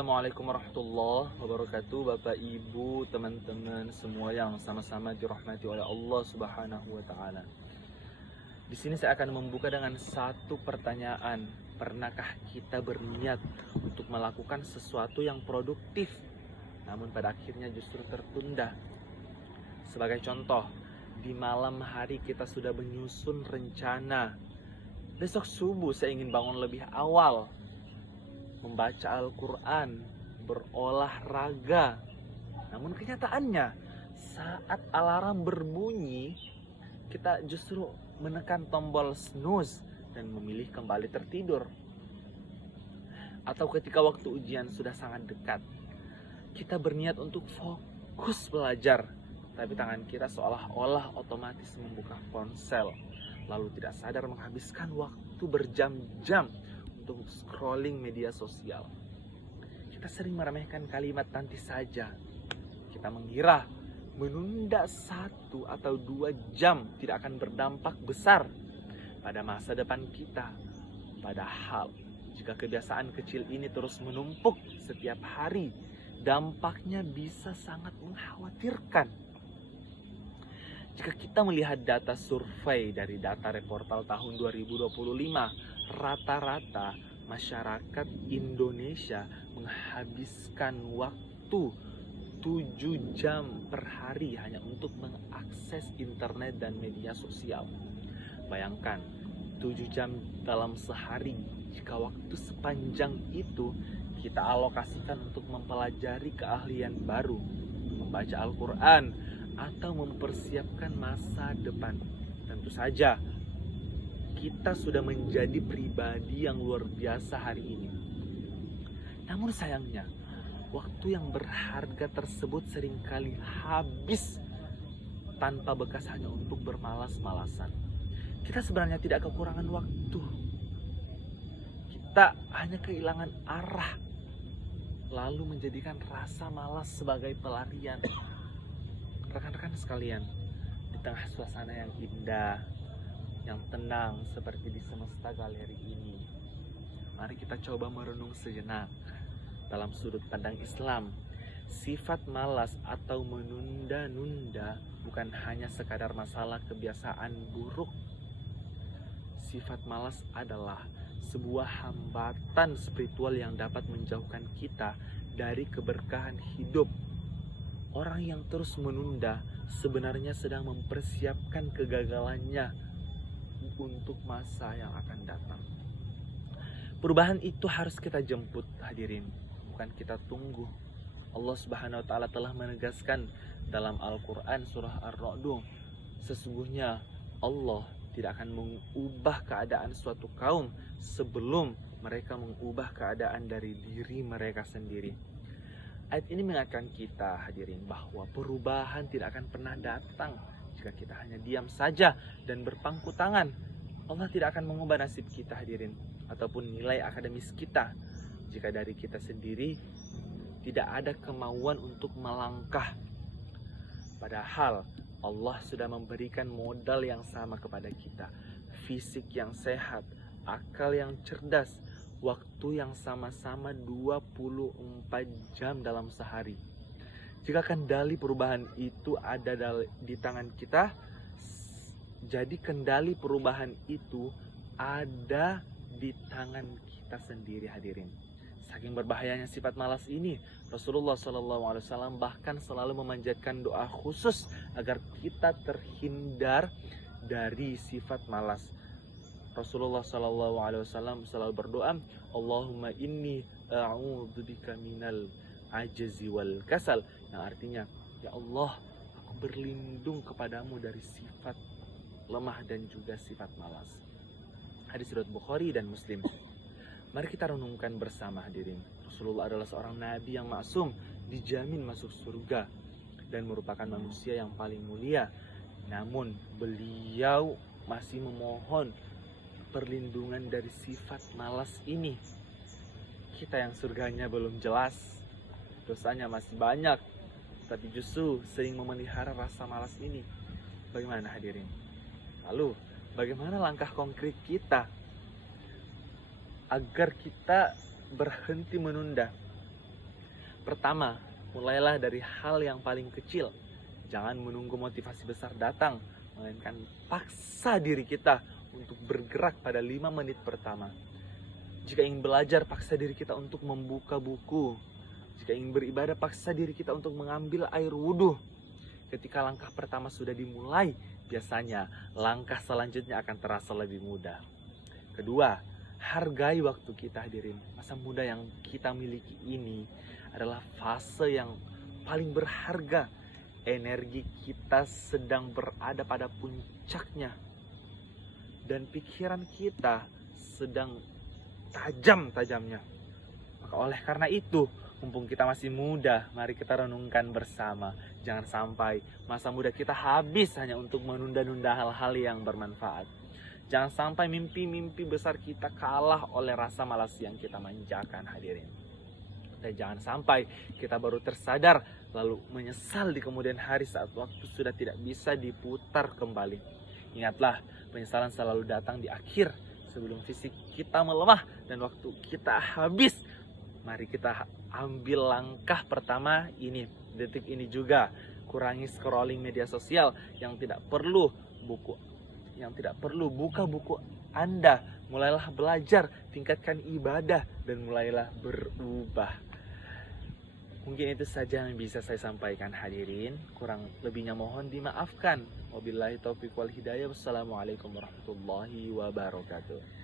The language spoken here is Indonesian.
Assalamualaikum warahmatullahi wabarakatuh, Bapak Ibu, teman-teman semua yang sama-sama dirahmati oleh Allah Subhanahu wa taala. Di sini saya akan membuka dengan satu pertanyaan. Pernahkah kita berniat untuk melakukan sesuatu yang produktif, namun pada akhirnya justru tertunda? Sebagai contoh, di malam hari kita sudah menyusun rencana. Besok subuh saya ingin bangun lebih awal, membaca Al-Quran, berolahraga. Namun kenyataannya, saat alarm berbunyi, kita justru menekan tombol snooze dan memilih kembali tertidur. Atau ketika waktu ujian sudah sangat dekat, kita berniat untuk fokus belajar, tapi tangan kita seolah-olah otomatis membuka ponsel, lalu tidak sadar menghabiskan waktu berjam-jam untuk scrolling media sosial. Kita sering meremehkan kalimat nanti saja. Kita mengira menunda 1 atau 2 jam tidak akan berdampak besar pada masa depan kita. Padahal jika kebiasaan kecil ini terus menumpuk setiap hari, dampaknya bisa sangat mengkhawatirkan. Jika kita melihat data survei dari data Reportal tahun 2025, rata-rata masyarakat Indonesia menghabiskan waktu 7 jam per hari hanya untuk mengakses internet dan media sosial. Bayangkan, 7 jam dalam sehari. Jika waktu sepanjang itu kita alokasikan untuk mempelajari keahlian baru, membaca Al-Quran, atau mempersiapkan masa depan, tentu saja kita sudah menjadi pribadi yang luar biasa hari ini. Namun sayangnya, waktu yang berharga tersebut seringkali habis tanpa bekas hanya untuk bermalas-malasan. Kita sebenarnya tidak kekurangan waktu. Kita hanya kehilangan arah, lalu menjadikan rasa malas sebagai pelarian. Rekan-rekan sekalian, di tengah suasana yang indah, yang tenang seperti di semesta galeri ini, mari kita coba merenung sejenak. Dalam sudut pandang Islam, sifat malas atau menunda-nunda bukan hanya sekadar masalah kebiasaan buruk. Sifat malas adalah sebuah hambatan spiritual yang dapat menjauhkan kita dari keberkahan hidup. Orang yang terus menunda sebenarnya sedang mempersiapkan kegagalannya untuk masa yang akan datang. Perubahan itu harus kita jemput, hadirin, bukan kita tunggu. Allah Subhanahu wa taala telah menegaskan dalam Al-Quran surah Ar-Ra'd, sesungguhnya Allah tidak akan mengubah keadaan suatu kaum sebelum mereka mengubah keadaan dari diri mereka sendiri. Ayat ini mengingatkan kita, hadirin, bahwa perubahan tidak akan pernah datang jika kita hanya diam saja dan berpangku tangan. Allah tidak akan mengubah nasib kita, hadirin, ataupun nilai akademis kita jika dari kita sendiri tidak ada kemauan untuk melangkah. Padahal Allah sudah memberikan modal yang sama kepada kita, fisik yang sehat, akal yang cerdas, waktu yang sama-sama 24 jam dalam sehari. Jika kendali perubahan itu ada di tangan kita, jadi kendali perubahan itu ada di tangan kita sendiri, hadirin. Saking berbahayanya sifat malas ini, Rasulullah SAW bahkan selalu memanjatkan doa khusus agar kita terhindar dari sifat malas. Rasulullah SAW selalu berdoa, Allahumma inni a'udzubika minal ajzi wal kasal, yang artinya, ya Allah, aku berlindung kepadamu dari sifat lemah dan juga sifat malas. Hadis riwayat Bukhari dan Muslim. Mari kita renungkan bersama, hadirin. Rasulullah adalah seorang nabi yang maksum, dijamin masuk surga dan merupakan manusia yang paling mulia. Namun beliau masih memohon perlindungan dari sifat malas ini. Kita yang surganya belum jelas, dosanya masih banyak, tapi justru sering memelihara rasa malas ini. Bagaimana, hadirin? Lalu, bagaimana langkah konkret kita agar kita berhenti menunda? Pertama, mulailah dari hal yang paling kecil. Jangan menunggu motivasi besar datang, melainkan paksa diri kita untuk bergerak pada 5 menit pertama. Jika ingin belajar, paksa diri kita untuk membuka buku. Jika ingin beribadah, paksa diri kita untuk mengambil air wudhu. Ketika langkah pertama sudah dimulai, biasanya langkah selanjutnya akan terasa lebih mudah. Kedua, hargai waktu kita, hadirin. Masa muda yang kita miliki ini adalah fase yang paling berharga. Energi kita sedang berada pada puncaknya. Dan pikiran kita sedang tajam-tajamnya. Maka oleh karena itu, mumpung kita masih muda, mari kita renungkan bersama. Jangan sampai masa muda kita habis hanya untuk menunda-nunda hal-hal yang bermanfaat. Jangan sampai mimpi-mimpi besar kita kalah oleh rasa malas yang kita manjakan, hadirin. Dan jangan sampai kita baru tersadar lalu menyesal di kemudian hari saat waktu sudah tidak bisa diputar kembali. Ingatlah, penyesalan selalu datang di akhir sebelum fisik kita melemah dan waktu kita habis. Mari kita ambil langkah pertama ini, detik ini juga. Kurangi scrolling media sosial yang tidak perlu buka buku Anda. Mulailah belajar, tingkatkan ibadah, dan mulailah berubah. Mungkin itu saja yang bisa saya sampaikan, hadirin. Kurang lebihnya mohon dimaafkan. Wabillahi taufiq wal hidayah. Wassalamualaikum warahmatullahi wabarakatuh.